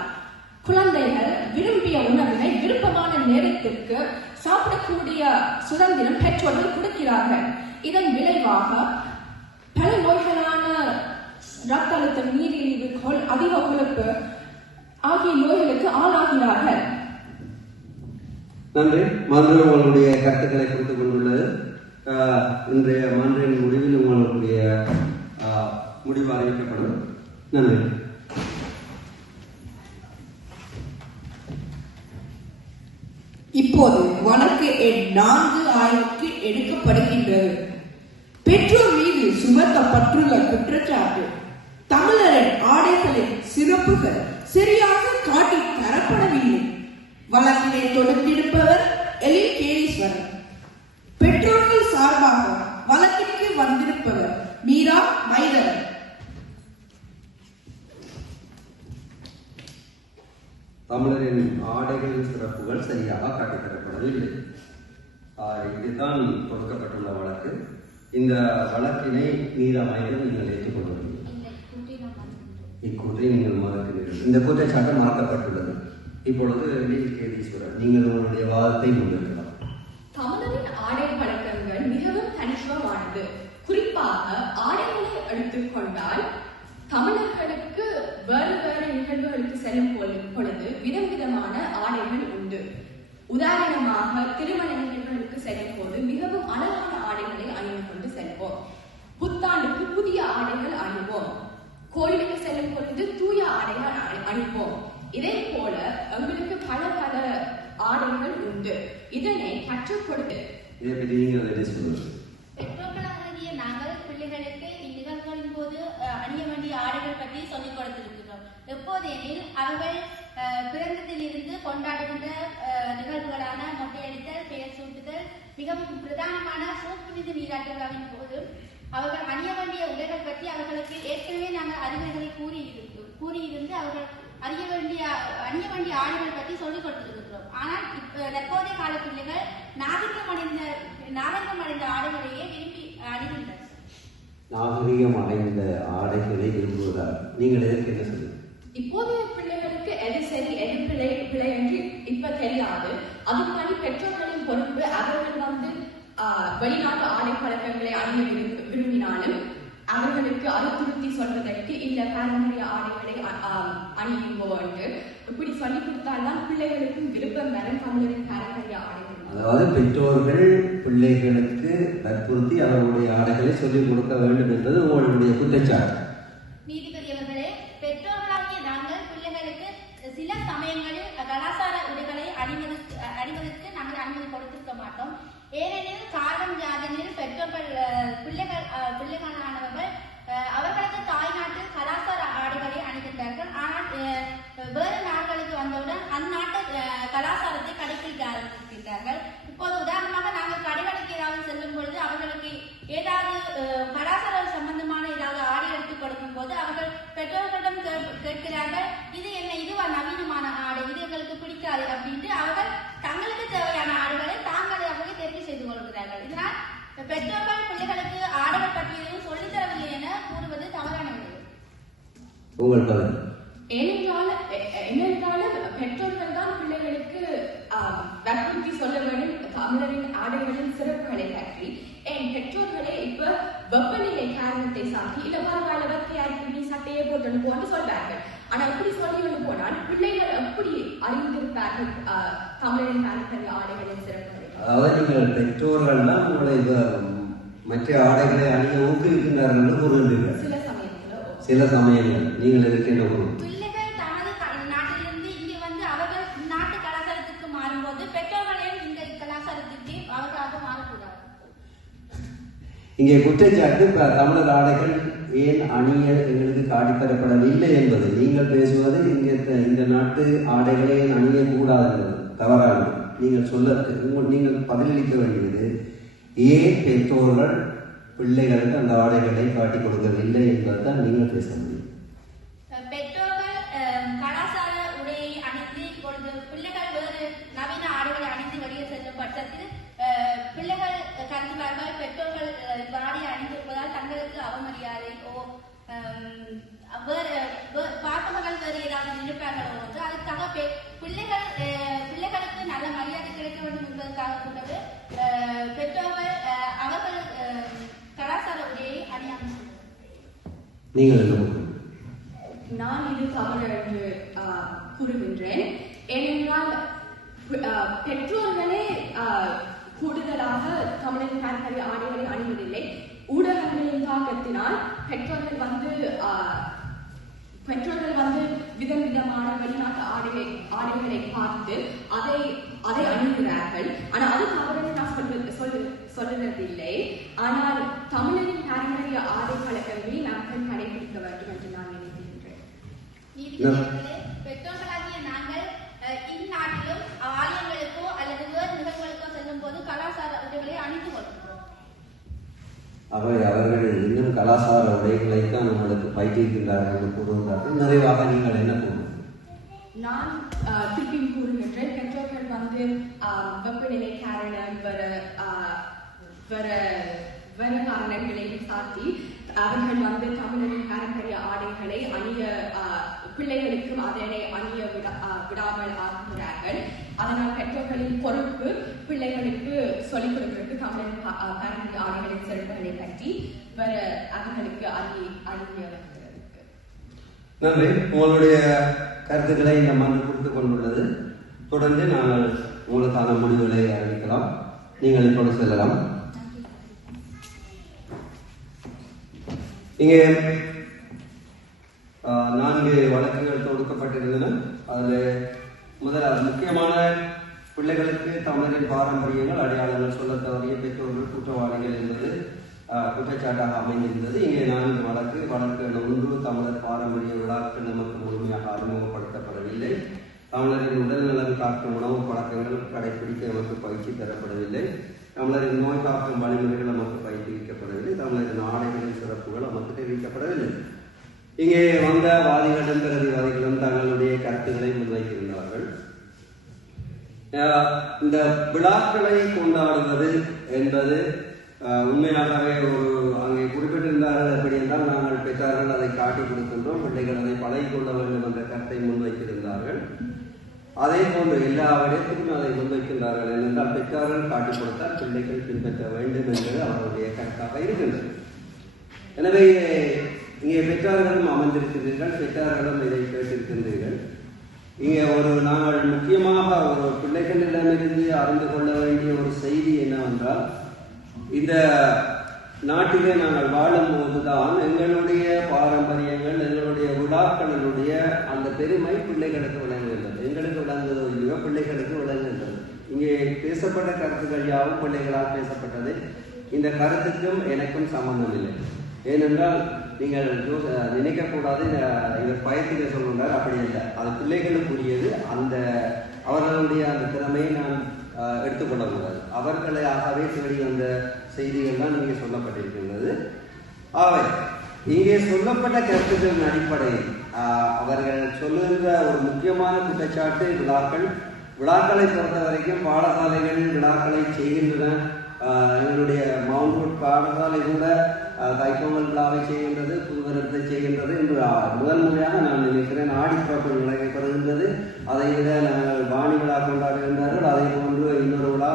குழந்தைகள் விரும்பிய உணவினை விருப்பமான நேரத்திற்கு சாப்பிடக்கூடிய சுதந்திரம் பெற்றோர்கள் கொடுக்கிறார்கள். இதன் விளைவாக பல நோய்களான ரத்த அழுத்தம், நீரிழிவு, அதிக கொழுப்பு ஆகிய நோய்களுக்கு ஆளாகிறார்கள். நன்றி. மன்றம் உங்களுடைய கருத்துக்களை கொடுத்துக் கொண்டுள்ளது. இன்றைய மன்றின் முடிவில் உங்களுடைய முடிவு அறிவிக்கப்படும். நன்றி. இப்போது வழக்கு எண் 4 எடுக்கப்படுகின்றது. பெற்றோர் மீது சுமத்தப்பட்டுள்ள குற்றச்சாட்டு, தமிழரின் ஆடைகளின் சிறப்புகள் சரியாக காட்டி தரப்படவில்லை. வழக்கினை தொடுத்திருப்பவர் எழில் கேலீஸ்வரன். பெற்றோர்கள் சார்பாக வழக்கிற்கு வந்திருப்பவர் மீரா மைதன். தமிழரின் ஆடைகளின் சிறப்புகள் சரியாக காட்டித்தரப்படவில்லை. இதுதான் கொடுக்கப்பட்டுள்ள வழக்கு. இந்த வழக்கினை மீரா மைதன் நீங்கள் ஏற்றுக்கொள்ளவில்லை. இக்கூற்றை நீங்கள் மறக்கிறீர்கள். இந்த குற்றச்சாட்டு மறக்கப்பட்டுள்ளது. இப்பொழுது எழில் கேலீஸ்வரன், நீங்கள் உங்களுடைய வாதத்தை முன்னிறுத்தலாம். தமிழரின் ஆடை பழக்கங்கள் மிகவும் தனித்துவமானது. குறிப்பாக ஆடைகளை எடுத்துக்கொண்டால் தமிழர்களுக்கு வேறு வேறு நிகழ்வுகளுக்கு செல்லும் பொழுது விதவிதமான ஆடைகள் உண்டு. உதாரணமாக திருமண நிகழ்வுகளுக்கு செல்லும் போது மிகவும் அழகான ஆடைகளை அணிந்து கொண்டு செல்வோம். புத்தாண்டுக்கு புதிய ஆடைகள் அணிவோம். கோயிலுக்கு செல்லும் பொழுது தூய ஆடைகள் அணிவோம். இதே போல எங்களுக்கு பல பல ஆடைகள் உண்டு. இதனை கற்றுக் கொடுத்து பெற்றோர்களாகிய நாங்கள் பிள்ளைகளுக்கு இந்நிகழ்வுகளின் போது அணிய வேண்டிய ஆடைகள் பற்றி சொல்லிக் கொடுத்திருக்கிறோம். எப்போதெனில் அவர்கள் பிறந்ததிலிருந்து கொண்டாடுகின்ற நிகழ்வுகளான மொட்டையடித்தல், பெயர் சூட்டுதல், மிகவும் பிரதானமான சூப்புனித நீராட்டு விழாவின் போது அவர்கள் அணிய வேண்டிய உடைகள் பற்றி அவர்களுக்கு ஏற்கனவே நாங்கள் அறிவுரைகளை கூறியிருந்து அவர்கள் அணிய வேண்டிய ஆடைகள் பற்றி சொல்லிக் கொடுத்திருக்கிறோம். ஆனால் தற்போதைய கால பிள்ளைகள் நாகரிகம் அடைந்த ஆடைகளையே விரும்பி அணிகின்றனர். நாகரிகம் அடைந்த ஆடைகளை விரும்புவதால் நீங்கள் எதற்கு என்ன சொல்லுங்க? இப்போதைய பிள்ளைகளுக்கு எது சரி எது பிழை என்று இப்ப தெரியாது. அதுக்கான பெற்றோர்களின் பொறுப்பு. அவர்கள் வெளிநாட்டு ஆடை பழக்கங்களை அணிய விரும்பினாலும் அவர்களுக்கு அறிவுறுத்தி சொல்வதற்கு இல்ல பாரம்பரிய ஆடைகளை அணியுங்கோ என்று இப்படி சொல்லிக் கொடுத்தால்தான் பிள்ளைகளுக்கும் விருப்பம் வரும் தமிழரின் பாரம்பரிய ஆடைகள். அதாவது பெற்றோர்கள் பிள்ளைகளுக்கு வற்புறுத்தி அவர்களுடைய ஆடைகளை சொல்லிக் கொடுக்க வேண்டும் என்பது உங்களுடைய குற்றச்சாட்டு. நீதிபதி அவர்களே, பெற்றோர்களாகிய நாங்கள் பிள்ளைகளுக்கு சில சமயங்களில் கலாச்சார உடைகளை அணிவதற்கு நாங்கள் அனுமதி கொடுத்திருக்க மாட்டோம். ஏனெனில் காரணம் யாதெனில் பெற்றோர்கள் பிள்ளைகளானவர்கள் அவர்களது தாய்நாட்டில் கலாச்சார ஆடைகளை அணிகின்றார்கள். ஆனால் வேறு நாடுகளுக்கு வந்தவுடன் அந்நாட்டு கலாச்சாரத்தை கடைபிடிக்க ஆரம்பிக்கின்றார்கள். இப்போது உதாரணமாக நாங்கள் கடைகளுக்கு ஏதாவது செல்லும் பொழுது அவர்களுக்கு ஏதாவது கலாச்சார சம்பந்தமான ஏதாவது ஆடை எடுத்துக் கொடுக்கும் போது அவர்கள் பெற்றோர்களிடம் கேட்கிறார்கள், இது என்ன, இதுவா நவீனமான ஆடை, இது எங்களுக்கு பிடிக்காது அப்படின்ட்டு அவர்கள் தங்களுக்கு தேவையான ஆடைகளை தாங்களே அவர்கள் தெரிவு செய்து கொள்கிறார்கள். இதனால் பெற்றோர்கள் பிள்ளைகளுக்கு ஆடைகள் பற்றி எதுவும் சொல்லித்தரவில்லை என கூறுவது தவறான விடயம். ஏனென்றாலும் பெற்றோர்கள் தான் பிள்ளைகளுக்கு வற்புறுத்தி சொல்ல வேண்டும் தமிழரின் ஆடைகளின் சிறப்புகளை பற்றி. என் பெற்றோர்களே இப்ப வெப்பநிலை காரணத்தை சாட்டி இல்ல பரவாயில்ல வெப்பையாருக்கு நீ சட்டையை போட்டு போன்னு சொல்றார்கள். ஆனா எப்படி சொல்லி போனால் பிள்ளைகள் எப்படி அறிந்திருப்பார்கள் தமிழரின் பாரம்பரிய ஆடைகளின் சிறப்புகளை? அதாவது நீங்கள் பெற்றோர்கள் தான் உங்களை மற்ற ஆடைகளை அணிய ஊக்குவிக்கின்றார்கள் என்று கூறுகின்றீர்கள். சில சமயங்கள் நீங்கள் எதற்கு என்ன கூறும்? பிள்ளைகள் தமது நாட்டிலிருந்து இங்கே வந்து அவர்கள் நாட்டு கலாச்சாரத்தை இங்கே குற்றச்சாட்டு தமிழர் ஆடைகள் ஏன் அணிய எங்களுக்கு காட்டித்தரப்படவில்லை என்பது. நீங்கள் பேசுவது இங்கே இந்த நாட்டு ஆடைகளை அணியக்கூடாது என்பது தவறானது. நீங்கள் பதிலளிக்க வேண்டியது ஏன் பெற்றோர்கள் பிள்ளைகளுக்கு அந்த ஆடைகளை காட்டிக் கொடுக்கவில்லை என்பதுதான் நீங்கள் பேச முடியும். பெற்றோர்கள் கலாச்சார உடையை அணிந்து இப்பொழுது பிள்ளைகள் வேறு நவீன ஆடைகளை அணிந்து வெளியே செல்லும் பட்சத்தில் பிள்ளைகள் கருதுவார்கள் பெற்றோர்கள் ஆடையை அணிந்திருப்பதால் தங்களுக்கு அவமரியாதையோ வேறு பார்ப்பவர்கள் வேறு ஏதாவது நினைப்பார்களோ என்று அதுக்காக பிள்ளைகளுக்கு நல்ல மரியாதை கிடைக்க வேண்டும் என்பதற்காக கூடவே பெற்றோர்கள் அவர்கள் கலாச்சார உடையை அணியாமல் நீங்கள் நான் இது தவறு என்று கூறுகின்றேன். ஏனென்றால் பெற்றோர்களே கூடுதலாக தமிழின் பாரம்பரிய ஆடைகளை அணிவதில்லை. ஊடகங்களின் தாக்கத்தினால் பெற்றோர்கள் வந்து விதம் விதமான வெளிநாட்டு ஆடைகளை பார்த்து அதை அணிகிறார்கள். ஆனால் அது தவறு நான் சொல்லுவதில்லை. ஆனால் தமிழரின் பாரம்பரிய ஆடை பழக்கங்களை மக்கள் கடைபிடிக்க வேண்டும் என்று நான் நினைக்கின்றேன். பெற்றோர்களாகிய நாங்கள் இந்நாட்டிலும் ஆலயங்களுக்கோ அல்லது வேறு நிகழ்வுகளுக்கோ செல்லும் போது கலாச்சார உடைகளை அணிந்து கொள்கிறோம். அவர்கள் இன்னும் கலாச்சார உடைகளைத்தான் நம்மளுக்கு பயிற்றுவிக்கின்றார்கள் என்று கூறுகின்றார்கள். நிறைவாக நீங்கள் என்ன கூறுங்கள்? நான் திருப்பியும் கூறுகின்றேன். பெற்றோர்கள் வந்து வெப்பநிலை காரணம் வர காரணங்களை சாத்தி அவர்கள் வந்து தமிழரின் பாரம்பரிய ஆடைகளை அணிய பிள்ளைகளுக்கும் அதனை அணிய விடாமல் ஆக்குகிறார்கள். அதனால் பெற்றோர்களின் பொறுப்பு பிள்ளைகளுக்கு சொல்லிக் கொடுக்கிறது தமிழரின் பாரம்பரிய ஆடைகளின் சிறப்புகளை பற்றி வர அவர்களுக்கு அணிய. நன்றி. உங்களுடைய கருத்துக்களை இந்த மன்று கொடுத்துக் கொண்டுள்ளது. தொடர்ந்து நாங்கள் உங்களுக்கான முடிவுகளை அறிவிக்கலாம். நீங்கள் இப்போது செல்லலாம். இங்கே 4 வழக்குகள் தொடுக்கப்பட்டிருந்தன. அதில் முக்கியமான பிள்ளைகளுக்கு தமிழரின் பாரம்பரியங்கள் அடையாளங்கள் சொல்ல தவறிய பெற்றோர்கள் குற்றவாளிகள் என்பது குற்றச்சாட்டாக அமைந்திருந்தது. இங்கே 4 வழக்குகள் 1 தமிழர் பாரம்பரிய விழாக்கள் நமக்கு முழுமையாக அறிமுகப்படுத்தப்படவில்லை. தமிழரின் உடல்நலன் காக்கும் உணவு பழக்கங்கள் கடைபிடிக்க நமக்கு பயிற்சி தரப்படவில்லை. தமிழரின் நோய் காக்கும் வழிமுறைகள் நமக்கு பயிற்றுவிக்கப்படவில்லை. தமிழரின் ஆடைகளின் சிறப்புகள் நமக்கு தெரிவிக்கப்படவில்லை. இங்கே வந்த வாதிகளும் பிரதிவாதிகளும் தங்களுடைய கருத்துக்களை முன்வைத்திருந்தார்கள். இந்த விழாக்களை கொண்டாடுவது என்பது உண்மையாகவே அங்கே குறிப்பிட்டிருந்தார்கள். எப்படி என்றால் நாங்கள் பெற்றார்கள் அதை காட்டிக் கொடுக்கின்றோம், பிள்ளைகள் அதை பழகிக் கொள்ள வேண்டும் என்ற கருத்தை முன்வைத்திருந்தார்கள். அதே போன்று எல்லா இடத்திலும் அதை முன்வைக்கின்றார்கள். ஏனென்றால் பெற்றார்கள் காட்டிக் கொடுத்தால் பிள்ளைகள் பின்பற்ற வேண்டும் என்பது அவருடைய கருத்தாக இருக்கின்றது. எனவே இங்கே பெற்றார்களும் அமர்ந்திருக்கின்றீர்கள், பெற்றார்களும் இதை கேட்டிருக்கின்றீர்கள். இங்கே நாங்கள் முக்கியமாக ஒரு பிள்ளைகளிடமிருந்து அறிந்து கொள்ள வேண்டிய ஒரு செய்தி என்னவென்றால், இந்த நாட்டிலே நாங்கள் வாழும் போதுதான் எங்களுடைய பாரம்பரியங்கள், எங்களுடைய விழாக்களினுடைய அந்த பெருமை பிள்ளைகளுக்கு விளங்குகின்றது. எங்களுக்கு விளங்குவதோ இல்லையோ பிள்ளைகளுக்கு விளங்குகின்றது. இங்கே பேசப்பட்ட கருத்துக்கள் யாவும் பிள்ளைகளால் பேசப்பட்டது. இந்த கருத்துக்கும் எனக்கும் சம்பந்தம் இல்லை. ஏனென்றால் நீங்கள் நினைக்கக்கூடாது இவர் பயத்திலே சொல்கின்றார், அப்படி இல்லை. அது பிள்ளைகளுக்குரியது. அவர்களுடைய அந்த திறமையை நான் எடுத்துக்கொள்ளக்கூடாது. அவர்களாகவே தேடி வந்த செய்திகள் தான் இங்கே சொல்லப்பட்டிருக்கின்றது. ஆகவே இங்கே சொல்லப்பட்ட கருத்துக்களின் அடிப்படையில் அவர்கள் சொல்லுகின்ற ஒரு முக்கியமான குற்றச்சாட்டு விழாக்களை பொறுத்த வரைக்கும் பாடசாலைகள் விழாக்களை செய்கின்றன. எங்களுடைய மவுண்ட் பாடசாலை கூட தைப்பொங்கல் விழாவை செய்கின்றது, புதுவரத்தை செய்கின்றது என்று முதல் முறையாக நான் நினைக்கிறேன். ஆடிப்பிறப்பு நடைபெறுகின்றது. அதை விட நாங்கள் வாணி விழா கொண்டாடுகின்றார்கள். அதே போன்று இன்னொரு விழா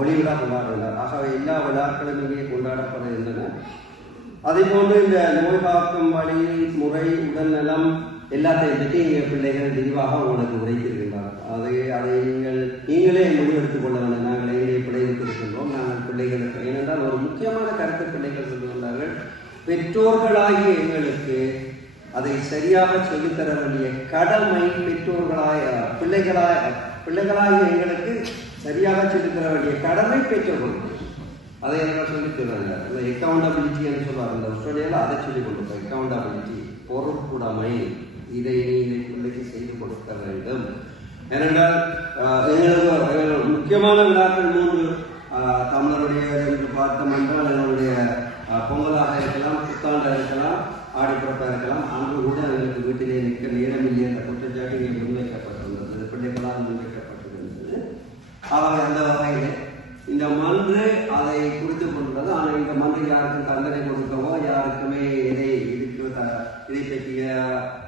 ஒளி விழா கொண்டாடுகின்றனர். ஆகவே எல்லா விழாக்களும் இங்கே கொண்டாடப்படுகின்றன. அதே போன்று இந்த நோய் காக்கும் வழி முறை, உடல் நலம் எல்லாத்தையும் பற்றி எங்கள் பிள்ளைகள் விரிவாக உங்களுக்கு உரைத்திருக்கின்றார்கள். அதை நீங்களே முடிவெடுத்துக் கொள்ள வேண்டும். நாங்கள் எங்கே பிள்ளைகளுக்கின்றோம், நாங்கள் பிள்ளைகளுக்கு. ஏனென்றால் ஒரு முக்கியமான கருத்து பிள்ளைகள் சொல்லுகின்றார்கள், பெற்றோர்களாகிய எங்களுக்கு அதை சரியாக சொல்லித்தர வேண்டிய கடமை பிள்ளைகளாகிய எங்களுக்கு சரியாக சொல்லித்தர வேண்டிய கடமை பெற்றோர்களுக்கு. அதை எல்லாம் சொல்லி தருவாங்க. இந்த அக்கௌண்டபிலிட்டின்னு சொல்லுவாங்க. இந்த ஆஸ்திரேலியாவில் அதை சொல்லி கொடுப்போம். அக்கௌண்டபிலிட்டி, பொறுப்புடைமை, இதை பிள்ளைக்கு செய்து கொடுக்க வேண்டும். ஏனென்றால் எங்களுக்கு முக்கியமான விழாக்கள் 3 தமிழருடைய என்று பார்த்தோம் என்றால் எங்களுடைய பொங்கலாக இருக்கலாம், புத்தாண்டாக இருக்கலாம், ஆடிப்பிறப்பாக இருக்கலாம். அன்று கூட எங்களுக்கு வீட்டிலே நிற்க நேரமில்லை என்ற குற்றச்சாட்டு இங்கே முன்வைக்கப்பட்டுள்ளது, பிள்ளைகளால் முன்வைக்கப்பட்டிருந்தது. ஆகவே அந்த வகையில் இந்த மன்று அதை குறித்து கொண்டுள்ளது. ஆனால் இந்த மன்று யாருக்கும் தண்டனை கொடுக்கவோ யாருக்குமே இதை பற்றிய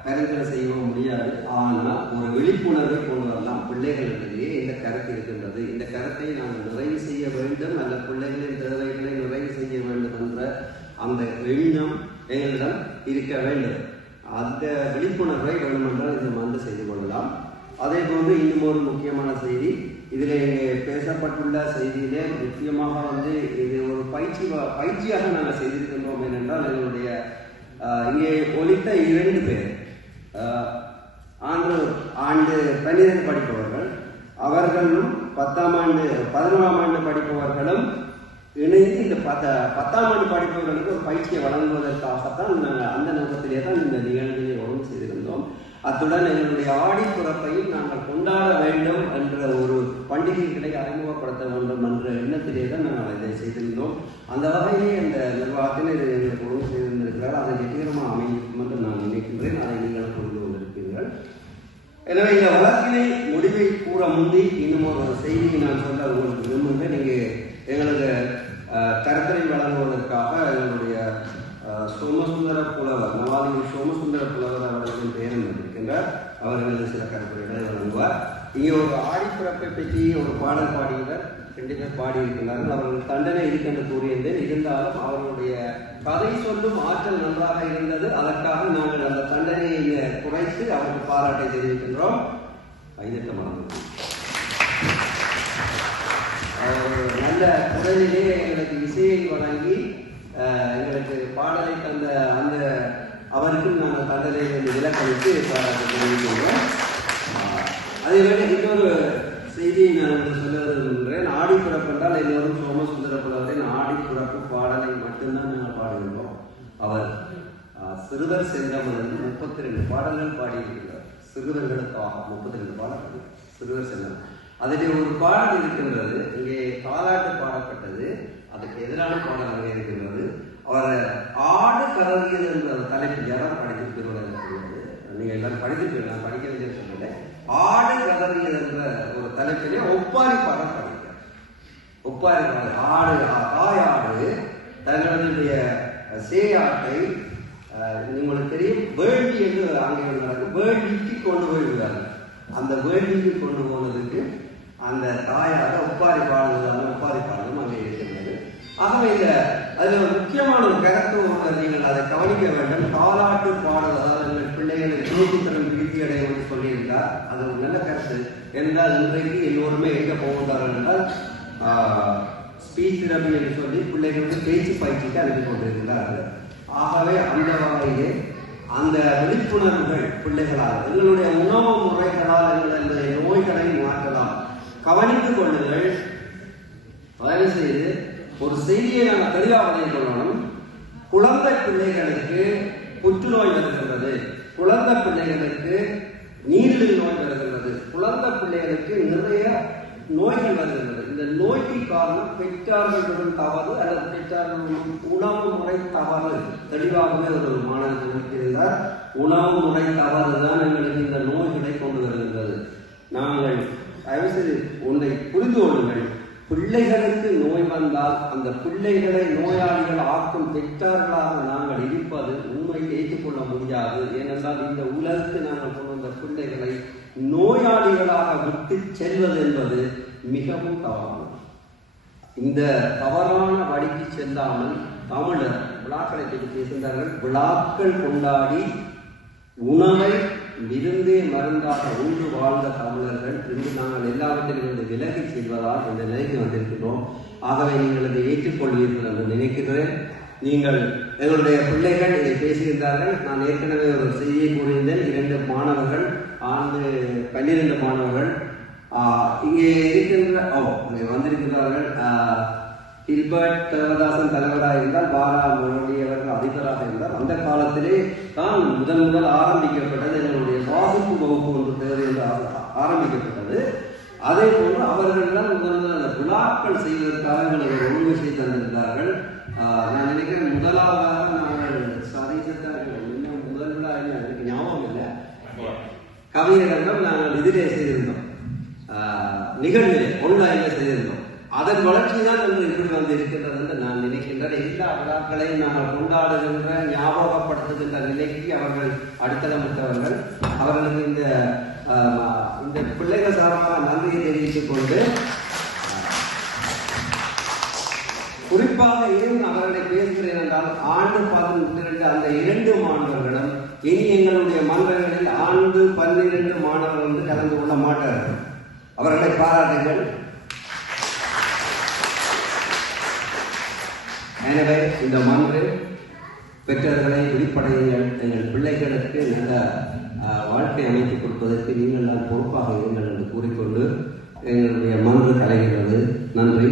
பரிந்துரை செய்யவோ முடியாது. ஆனால் ஒரு விழிப்புணர்வை கொண்டு வரலாம். பிள்ளைகளிடையே இந்த கருத்து இருக்கின்றது, இந்த கருத்தை நாங்கள் நிறைவு செய்ய வேண்டும், அந்த பிள்ளைகளின் தேவைகளை நிறைவு செய்ய வேண்டும் என்ற அந்த எண்ணம் எங்களிடம் இருக்க வேண்டும். அந்த விழிப்புணர்வை வேண்டுமென்றால் இந்த மன்று செய்து கொள்ளலாம். அதே போன்று இன்னும் ஒரு முக்கியமான செய்தி, இதில் பேசப்பட்டுள்ள செய்தியிலே முக்கியமாக இது ஒரு பயிற்சியாக நாங்கள் செய்திருக்கின்றோம். ஏனென்றால் எங்களுடைய இங்கே ஒலித்த 2 பேர் ஆண்டு 12 படிப்பவர்கள், அவர்களும் 10ஆம் ஆண்டு 11ஆம் ஆண்டு படிப்பவர்களும் இணைந்து இந்த 10ஆம் ஆண்டு படிப்பவர்களுக்கு ஒரு பயிற்சியை வழங்குவதற்காகத்தான் நாங்கள் அந்த நோக்கத்திலே தான் இந்த நிகழ்ச்சியை ஒழுங்கு செய்திருந்தோம். அத்துடன் எங்களுடைய ஆடிப்புறப்பையும் நாங்கள் கொண்டாட வேண்டும் என்ற ஒரு பண்டிகைகளை அறிமுகப்படுத்த வேண்டும் என்ற எண்ணத்திலே தான் நாங்கள் இதை செய்திருந்தோம். அந்த வகையிலே இந்த நிர்வாகத்தில் இது எங்களுக்கு ஒழுங்கு செய்திருந்திருக்கிறார். அதை நிச்சயமாக அமைக்கும் என்று நான் நினைக்கின்றேன். அதை நீங்கள் புரிந்து கொண்டிருப்பீர்கள். எனவே இந்த வழக்கினை முடிவை கூற முந்தி இன்னும் ஒரு செய்தியை நான் சொல்ல உங்களுக்கு விரும்புகிறேன். நீங்கள் எங்களுக்கு கருத்தரை வழங்குவதற்காக எங்களுடைய சோமசுந்தர புலவர், நவாலி சோமசுந்தர புலவர் அவர்களின் பெயரும் இருக்கின்றார். அவர்கள் சில கருத்துரைகளை வழங்குவார். இங்கே ஒரு ஆடிப்பிறப்பை பற்றி ஒரு பாடல் பாடியவர் 2 பேர் பாடியிருக்கிறார்கள். அவர்கள் தண்டனை இருக்கின்ற கூறியிருந்தேன். இருந்தாலும் அவர்களுடைய கதை சொல்லும் ஆற்றல் நன்றாக இருந்தது. அதற்காக நாங்கள் அந்த தண்டனையை குறைத்து அவருக்கு பாராட்டை தெரிவிக்கின்றோம். நல்ல குரலிலே எங்களுக்கு இசையை வழங்கி எங்களுக்கு பாடலை தந்த அந்த அவருக்கும் நாங்கள் தண்டனை விலக்களித்து பாராட்டை தெரிவிக்கின்றோம். அதே வேலை இன்னொரு செய்தியை நான் சொல்ல விரும்புகிறேன். ஆடிப்பிறப்பு என்றால் எல்லோரும் சோமசுந்தர புலவரின் ஆடிப்பிறப்பு பாடலை மட்டும்தான் நாங்கள் பாடுகின்றோம். அவர் சிறுவர் செந்தமிழ் 32 பாடல்கள் பாடியிருக்கிறார். சிறுவர்களுக்காக 32 பாடல்கள் சிறுவர் செந்தமிழ். அதிலே ஒரு பாடல் இருக்கின்றது, இங்கே தாலாட்டு பாடப்பட்டது, அதுக்கு எதிரான பாடல் அங்கே இருக்கின்றது. அவர் ஆடு கதறியது என்ற தலைப்பில் யாரும் படித்திருக்கிறது. நீங்க எல்லாரும் படித்திருக்கீங்க, நான் படிக்க வேண்டிய சொல்லலை. ஆடு கதறியது என்ற ஒரு தலைப்பிலே ஒப்பாரி பாடல் படிக்கிறார். ஒப்பாரி பாடல், ஆடு தாயாடு தங்களுடைய சேயாட்டை உங்களுக்கு தெரியும் வேள்வி என்று ஆங்கிலம் நடக்கும், வேள்விக்கு கொண்டு போய்விடுவார்கள். அந்த வேள்விக்கு கொண்டு போனதுக்கு அந்த தாயாக ஒப்பாரி பாடலும் அங்கே இருக்கின்றது. ஆகவே அதில் ஒரு முக்கியமான ஒரு கருத்து நீங்கள் அதை கவனிக்க வேண்டும். தாலாட்டு பாடல், அதாவது எங்கள் பிள்ளைகளை பேச்சுத்தனம் விருத்தி அடைய சொல்லியிருந்தார். அது ஒரு நல்ல கருத்து. என்றால் இன்றைக்கு எல்லோருமே எங்க போகின்றார்கள் என்றால் ஸ்பீச் தெரபி என்று சொல்லி பிள்ளைகளுக்கு பேச்சு பயிற்சிக்கு அனுப்பி கொண்டிருக்கிறார்கள். ஆகவே அந்த வகையிலே அந்த விழிப்புணர்வுகள் பிள்ளைகளால் எங்களுடைய உணவு முறைகளால் எங்களுடைய நோய்களை மாற்றலாம். கவனித்துக் கொள்ளுங்கள். தயவு செய்து ஒரு செய்தியை நாங்கள் தெளிவாக வழங்கிக் கொள்ளணும். குழந்தை பிள்ளைகளுக்கு புற்றுநோய் வருகின்றது, குழந்தை பிள்ளைகளுக்கு நீரிழிவு நோய் வருகின்றது, குழந்தை பிள்ளைகளுக்கு நிறைய நோய்கள் வருகின்றது. இந்த நோய்க்கு காரணம் பெற்றார்களுடன் தவறு அல்லது பெற்றார்களுடன் உணவு முறை தவறு. தெளிவாகவே ஒரு மாணவர் சொல்லியிருந்தார், உணவு முறை தவறு தான் எங்களுக்கு இந்த நோய்களை கொண்டு வருகின்றது. நாங்கள் தயவுசெய்து ஒன்றை புரிந்து கொள்ளுங்கள். பிள்ளைகளுக்கு நோய் வந்தால் அந்த பிள்ளைகளை நோயாளிகள் ஆக்கும் பெற்றார்களாக நாங்கள் இருப்பது உண்மையில் ஏற்றுக்கொள்ள முடியாது. ஏனென்றால் இந்த உலகத்துக்கு நாங்கள் கொண்டு வந்த பிள்ளைகளை நோயாளிகளாக விட்டு செல்வது என்பது மிகவும் தவறானது. இந்த தவறான வழிக்கு செல்லாமல் தமிழர் விழாக்களை பற்றி பேசுகிறார்கள். விழாக்கள் கொண்டாடி உணவை விருந்தே மருந்தாக உண்டு வாழ்ந்த தமிழர்கள் இன்று நாங்கள் எல்லாவற்றிலிருந்து விலகி செல்வதால் இந்த நிலைக்கு வந்திருக்கிறோம். ஆகவே நீங்கள் இதை ஏற்றுக்கொள்வீர்கள் என்று நினைக்கிறேன். நீங்கள் எங்களுடைய பிள்ளைகள் இதை பேசுகின்றார்கள். நான் ஏற்கனவே ஒரு செய்தியை கூறியிருந்தேன். 2 மாணவர்கள், ஆண்டு 12 மாணவர்கள் இங்கே இருக்கின்ற வந்திருக்கிறார்கள். ஹில்பர்ட் தேவதாசன் தலைவராக இருந்தால் பாரா மோடி அவர்கள் அதிபராக இருந்தால் அந்த காலத்திலே தான் முதல் ஆரம்பிக்கப்பட்டது எங்களுடைய வாசிப்பு வகுப்பு ஒன்று தேவை என்று ஆரம்பிக்கப்பட்டது. அதே போன்று அவர்கள் தான் முதல் விழாக்கள் செய்வதற்காக எங்களுக்கு ஒரு உண்மை தந்திருந்தார்கள். நான் நினைக்கிறேன் முதலாவதாக நாங்கள் சதீசத்தார்கள் முதல் விழா எனக்கு ஞாபகம் இல்லை, கவியரங்கம் நாங்கள் இதிலே செய்திருந்தோம், நிகழ்நிலை ஆன்லைனில் செய்திருந்தோம். அதன் வளர்ச்சி தான் என்று இப்படி வந்து இருக்கின்றது என்று நான் நினைக்கின்றேன். எல்லா விழாக்களையும் நாங்கள் கொண்டாடுகின்ற ஞாபகப்படுத்துகின்ற நிலைக்கு அவர்கள் அடித்தளமிட்டவர்கள். அவர்களுக்கு இந்த பிள்ளைகள் சார்பாக நன்றியை தெரிவித்துக் கொண்டு, குறிப்பாக ஏன் அவர்களை பேசுகிறேன் என்றால் ஆண்டு 12 அந்த 2 மாணவர்களும் இனி எங்களுடைய மன்றங்களில் ஆண்டு 12 மாணவர்கள் வந்து கலந்து கொள்ள மாட்டார்கள். அவர்களை பாராட்டுங்கள். எனவே இந்த மன்று பெற்றவர்களை வெளிப்படையுங்கள், எங்கள் பிள்ளைகளுக்கு நல்ல வாழ்க்கை அமைத்துக் கொடுப்பதற்கு நீங்கள் தான் பொறுப்பாக இருங்கள் என்று கூறிக்கொண்டு எங்களுடைய மன்று கலைகிறது. நன்றி.